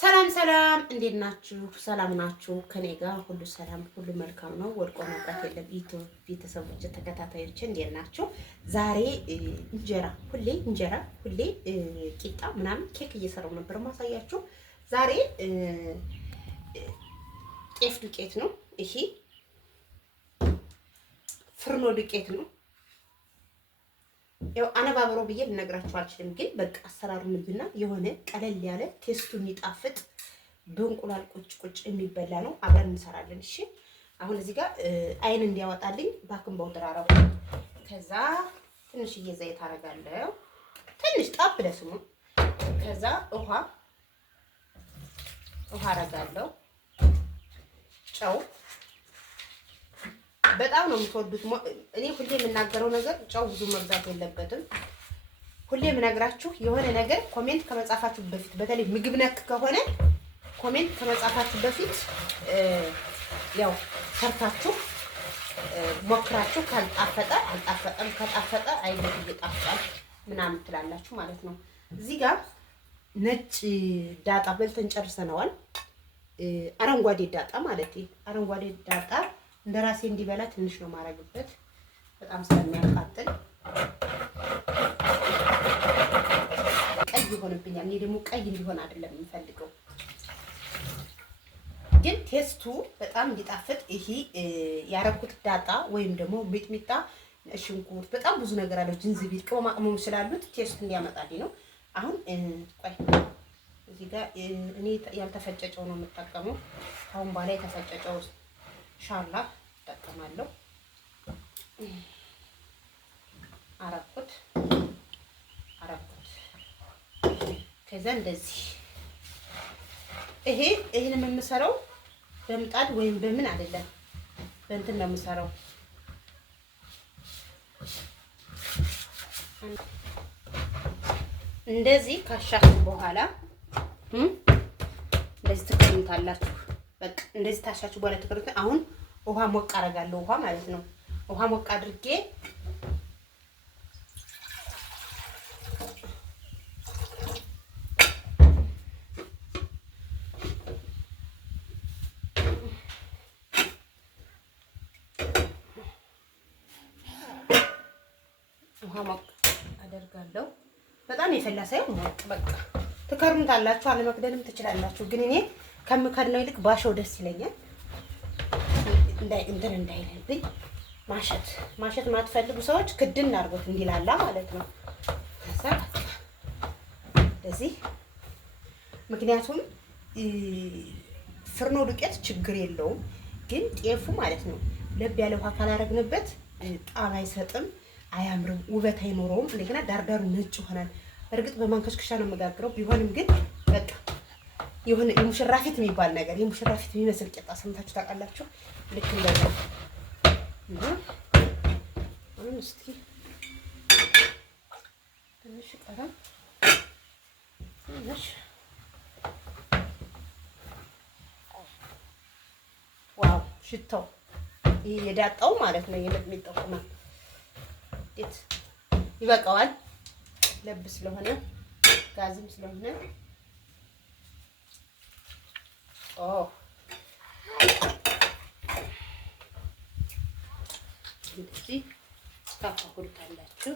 ሰላም ሰላም፣ እንዴት ናችሁ? ሰላም ናችሁ? ከኔ ጋር ሁሉ ሰላም፣ ሁሉ መልካም ነው። ወድቆ መብራት የለም። ዩቲዩብ ቤተሰቦች ተከታታዮች እንዴት ናችሁ? ዛሬ እንጀራ ሁሌ ቂጣ ምናምን ኬክ እየሰራው ነበር ማሳያችሁ። ዛሬ ጤፍ ዱቄት ነው። ይሄ ፍርኖ ዱቄት ነው። ያው አነባብሮ ብዬ ልነግራችሁ አልችልም፣ ግን በቃ አሰራሩ ምንድነው የሆነ ቀለል ያለ ቴስቱ የሚጣፍጥ በእንቁላል ቁጭ የሚበላ ነው። አብረን እንሰራለን። እሺ አሁን እዚህ ጋር አይን እንዲያወጣልኝ ባክን ባውደር አረው። ከዛ ትንሽዬ ዘይት አረጋለሁ፣ ትንሽ ጣብ ለስሙ። ከዛ ውሃ አረጋለሁ፣ ጨው በጣም ነው የምትወዱት። እኔ ሁሌ የምናገረው ነገር ጨው ብዙ መብዛት የለበትም። ሁሌ የምነግራችሁ የሆነ ነገር ኮሜንት ከመጻፋችሁ በፊት፣ በተለይ ምግብ ነክ ከሆነ ኮሜንት ከመጻፋችሁ በፊት ያው ሰርታችሁ ሞክራችሁ ካልጣፈጠ አልጣፈጠም፣ ከጣፈጠ አይነት ይጣፍጣል ምናምን ትላላችሁ ማለት ነው። እዚህ ጋር ነጭ ዳጣ በልተን ጨርሰነዋል። አረንጓዴ ዳጣ ማለት አረንጓዴ ዳጣ እንደራሴ እንዲበላ ትንሽ ነው ማረግበት፣ በጣም ስለሚያቃጥል ቀይ ይሆንብኛል። እኔ ደግሞ ቀይ እንዲሆን አይደለም የምፈልገው፣ ግን ቴስቱ በጣም እንዲጣፍጥ ይሄ ያረኩት ዳጣ ወይም ደግሞ ሚጥሚጣ፣ ሽንኩርት፣ በጣም ብዙ ነገር አለው፣ ዝንጅብል፣ ቅመማ ቅመሞች ስላሉት ቴስት እንዲያመጣልኝ ነው። አሁን ቆይ እዚህ ጋር እኔ ያልተፈጨጨው ነው የምጠቀመው። አሁን በኋላ የተፈጨጨው ሻላ እጠቀማለሁ። አረኩት። ከዛ እንደዚህ ይሄን የምሰራው በምጣድ ወይም በምን አይደለም፣ በእንትን ነው የምሰራው። እንደዚህ ካሻችሁ በኋላ እንደዚህ ትከሩታላችሁ። በቃ እንደዚህ ታሻችሁ በኋላ ትከሩት። አሁን ውሃ ሞቅ አደርጋለሁ። ውሃ ማለት ነው። ውሃ ሞቅ አድርጌ አደርጋለሁ። በጣም የፈላ ሳይሆን ሞቅ በቃ ትከሩታላችሁ። አለመክደንም ትችላላችሁ፣ ግን እኔ ከምከድነው ይልቅ ባሸው ደስ ይለኛል። እንትን እንዳይልብኝ ማሸት ማትፈልጉ ሰዎች ክድን አድርጎት እንዲላላ ማለት ነው። ከዛ እንደዚህ ምክንያቱም ፍርኖ ዱቄት ችግር የለውም፣ ግን ጤፉ ማለት ነው ለብ ያለ ውሃ ካላረግንበት ጣዕም አይሰጥም፣ አያምርም፣ ውበት አይኖረውም። እንደገና ዳርዳሩ ነጭ ይሆናል። እርግጥ በማንከሽከሻ ነው የምጋግረው፣ ቢሆንም ግን በቃ የሆነ የሙሽራፊት የሚባል ነገር የሙሽራፊት የሚመስል ቂጣ ሰምታችሁ ታውቃላችሁ? ልክ እንደዛ እና አሁን እስኪ ትንሽ ቀረም ትንሽ ዋው ሽታው ይሄ የዳጣው ማለት ነው የሚጠቁማ እንዴት ይበቃዋል። ለብ ስለሆነ ጋዝም ስለሆነ እንደዚህ ታፋኩልታላችሁ።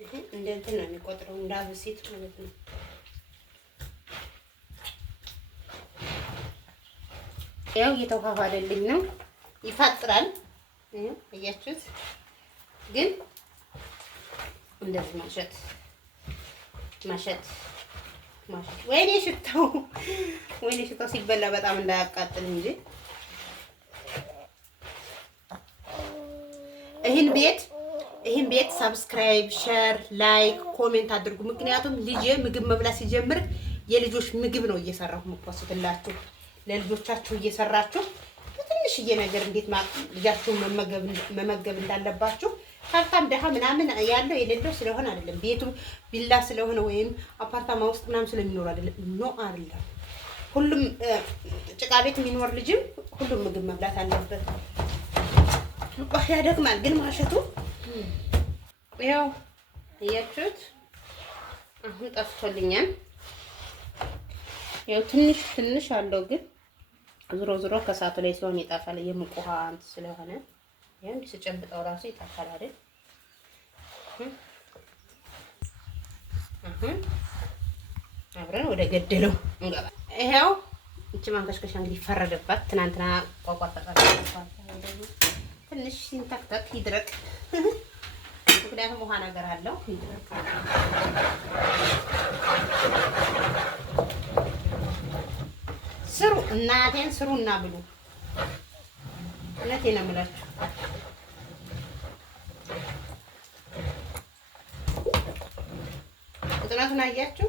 ይሄ እንደ እንትን ነው የሚቆጥረው፣ እንደ አብሲት ማለት ነው። ያው እየተዋሃደልኝ ነው፣ ይፋጥራል። እያችሁት ግን እንደዚህ ማሸት ወይኔ ሽታው ሲበላ በጣም እንዳያቃጥል እንጂ ይህን ቤት ሰብስክራይብ፣ ሼር፣ ላይክ፣ ኮሜንት አድርጉ። ምክንያቱም ልጄ ምግብ መብላት ሲጀምር የልጆች ምግብ ነው እየሰራሁ የምፖስትላችሁ። ለልጆቻችሁ እየሰራችሁ በትንሽዬ ነገር እንዴት ልጃችሁን መመገብ እንዳለባችሁ ሀብታም ደሃ ምናምን ያለው የሌለው ስለሆነ አይደለም፣ ቤቱ ቢላ ስለሆነ ወይም አፓርታማ ውስጥ ምናምን ስለሚኖር አይደለም። ሁሉም ጭቃ ቤት የሚኖር ልጅም ሁሉም ምግብ መብላት አለበት። ያደክማል ግን ማሸቱ ያው እያችሁት አሁን ጠፍቶልኛል። ያው ትንሽ ትንሽ አለው ግን ዞሮ ዞሮ ከሳቱ ላይ ሲሆን ይጣፋል። የሙቅ ውሃ ስለሆነ ያው እንዲህ ስጨብጠው ራሱ ይጣፋል አይደል? አብረን ወደ ገደለው እንገባ። ይሄው እቺ ማንከሽከሻ እንግዲህ ፈረደባት። ትናንትና ቋቋጣጣ ትንሽ ሲንተክተክ ይድረቅ። ምክንያቱም ውሃ ነገር አለው ይድረቅ። ስሩ እናቴን ስሩና ብሉ። እውነቴን ነው የምላችሁ። ቅጥነቱን አያችሁ?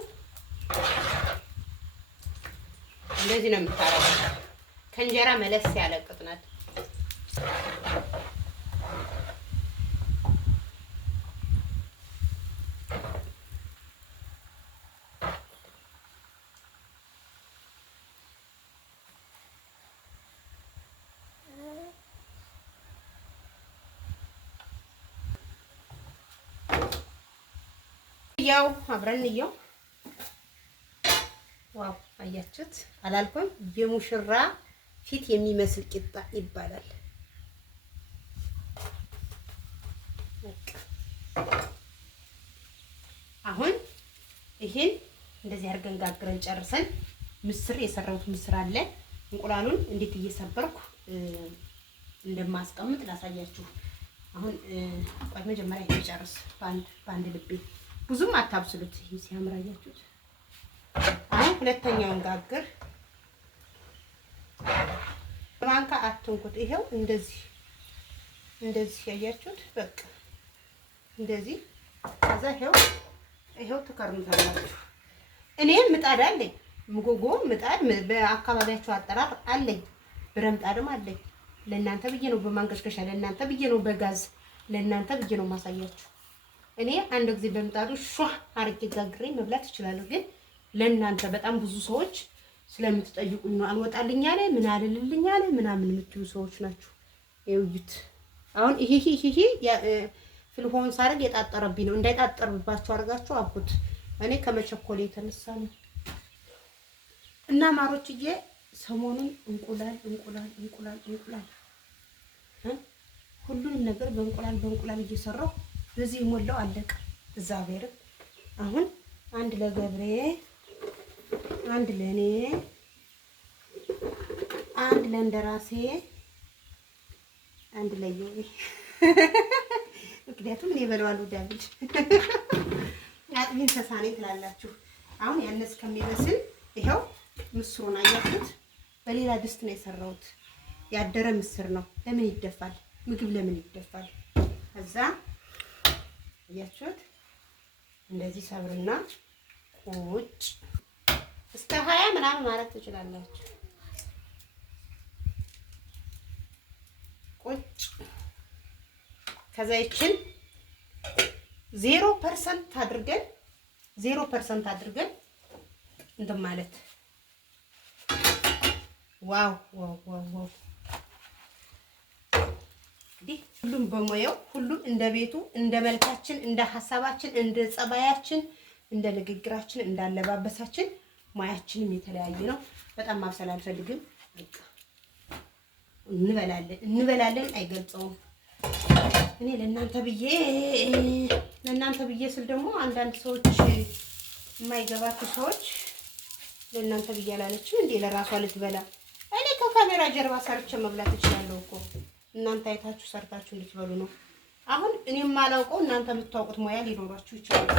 እንደዚህ ነው የምታረገው። ከእንጀራ መለስ ያለ ቅጥነት ያው አብረን እንየው። ዋው አያችሁት? አላልኩም? የሙሽራ ፊት የሚመስል ቂጣ ይባላል። አሁን ይሄን እንደዚህ አድርገን ጋግረን ጨርሰን ምስር የሰራሁት ምስር አለ። እንቁላሉን እንዴት እየሰበርኩ እንደማስቀምጥ ላሳያችሁ። አሁን ቆይ መጀመሪያ ይጨርስ በአንድ ልቤ ብዙም አታብስሉት። ይሄ ሲያምር አያችሁት? አሁን ሁለተኛውን ጋግር ማንካ አትንኩት። ይሄው እንደዚህ ያያችሁት? በቃ እንደዚህ ከዛ ይሄው ተከርኑታላችሁ። እኔ ምጣድ አለኝ፣ ምጎጎ ምጣድ በአካባቢያችሁ አጠራር አለኝ፣ ብረምጣድም አለኝ። ለእናንተ ብዬ ነው በማንቀሽቀሻ፣ ለእናንተ ብዬ ነው በጋዝ፣ ለእናንተ ብዬ ነው ማሳያችሁ። እኔ አንድ ጊዜ በምጣዱ ሿ አርጌ ጋግሬ መብላት እችላለሁ። ግን ለእናንተ በጣም ብዙ ሰዎች ስለምትጠይቁኝ ነው አልወጣልኝ አለ ምን አልልልኝ አለ ምናምን የምትሉ ሰዎች ናችሁ። ይውዩት አሁን ይሄ ፍልሆን ሳረግ የጣጠረብኝ ነው። እንዳይጣጠርባችሁ አርጋችሁ አቡት። እኔ ከመቸኮሌ የተነሳ ነው። እና ማሮችዬ ሰሞኑን እንቁላል ሁሉንም ነገር በእንቁላል እየሰራሁ በዚህ ሞላው አለቀ። እግዚአብሔር አሁን አንድ ለገብሬ፣ አንድ ለኔ፣ አንድ ለእንደራሴ፣ አንድ ለየኔ። ምክንያቱም እኔ በለዋለሁ ዳብል አጥሚን ተሳኔ ትላላችሁ። አሁን ያነስ ከሚበስል ይሄው ምስሩን አያችሁት? በሌላ ድስት ነው የሰራሁት። ያደረ ምስር ነው። ለምን ይደፋል? ምግብ ለምን ይደፋል? ከዛ አያችሁት? እንደዚህ ሰብርና ቁጭ እስከ 20 ምናምን ማለት ትችላላችሁ። ቁጭ ከዛ ይችን 0% አድርገን እንትን ማለት ዋው እንግዲህ ሁሉም በሞያው ሁሉም እንደ ቤቱ እንደ መልካችን እንደ ሐሳባችን እንደ ጸባያችን እንደ ንግግራችን እንደ አለባበሳችን ሙያችንም የተለያየ ነው። በጣም ማብሰል አልፈልግም። እንበላለን አይገልጸውም። እኔ ለእናንተ ብዬ ስል ደግሞ አንዳንድ ሰዎች የማይገባችሁ ሰዎች ለእናንተ ብዬ አላለችም እንዴ ለራሷ ልትበላ። እኔ ከካሜራ ጀርባ ሰርቼ መብላት እችላለሁ እኮ እናንተ አይታችሁ ሰርታችሁ እንድትበሉ ነው። አሁን እኔ የማላውቀው እናንተ የምታውቁት ሙያ ሊኖራችሁ ይችላል።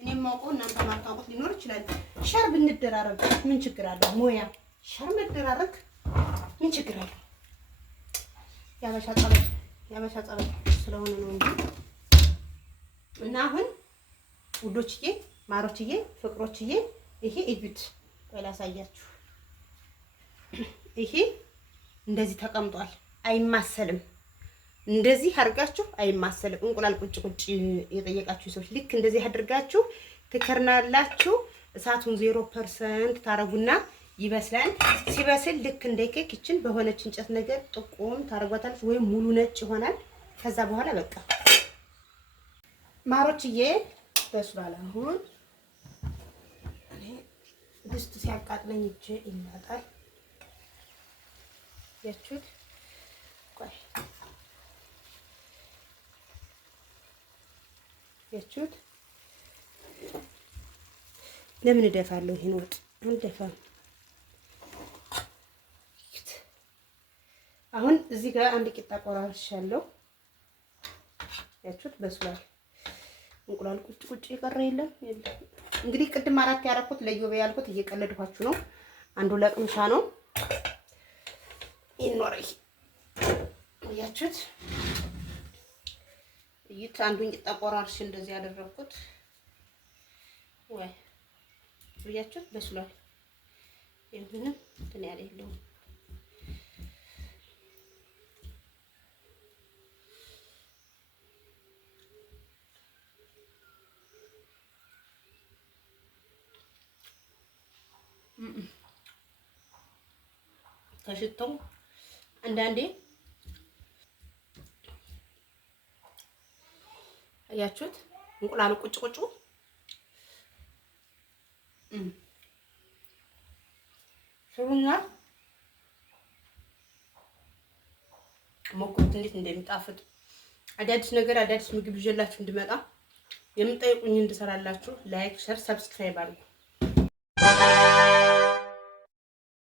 እኔ የማውቀው እናንተ የማታውቁት ሊኖር ይችላል። ሸር ብንደራረግ ምን ችግር አለው? ሙያ ሸር መደራረግ ምን ችግር አለው? ያበሻ ጸባይ ስለሆነ ነው እንጂ እና አሁን ውዶችዬ፣ ማሮችዬ፣ ፍቅሮችዬ ይሄ እዩት። ላሳያችሁ። ይሄ እንደዚህ ተቀምጧል። አይማሰልም። እንደዚህ አድርጋችሁ አይማሰልም። እንቁላል ቁጭ የጠየቃችሁ ሰዎች ልክ እንደዚህ አድርጋችሁ ትከርናላችሁ። እሳቱን 0% ታረጉና ይበስላል። ሲበስል ልክ እንደ ኬክ ይችን በሆነች እንጨት ነገር ጥቁም ታረጓታለች፣ ወይም ሙሉ ነጭ ይሆናል። ከዛ በኋላ በቃ ማሮችዬ በስሏል። አሁን እኔ ድስት ሲያቃጥለኝ እጄ ይመጣል። ያችሁት ቆይ ያችሁት ለምን እደፋለሁ? ይሄን ወጥ አልደፋም። አሁን እዚህ ጋር አንድ ቂጣ ቆራርሻለሁ። ያችሁት በስሏል። እንቁላል ቁጭ ቁጭ የቀረ የለም። እንግዲህ ቅድም አራት ያደረኩት ለዮቤ ያልኩት እየቀለድኳችሁ ነው። አንዱ ለቅምሻ ነው ይኖረኝ። ያችሁት ይት አንዱን ቂጣ ቆራርሽ እንደዚህ ያደረኩት ወይ ያችሁት በስሏል። ይሄንን እንትን ያለ የለውም። ከሽታው አንዳንዴ አያችሁት እንቁላሉ ቁጭ ቁጭ ሽሩና ሞክሩት እንዴት እንደሚጣፍጥ። አዳዲስ ነገር አዳዲስ ምግብ ይዤላችሁ እንድመጣ የምጠይቁኝ እንድሰራላችሁ ላይክ፣ ሸር፣ ሰብስክራይብ አድርጉ።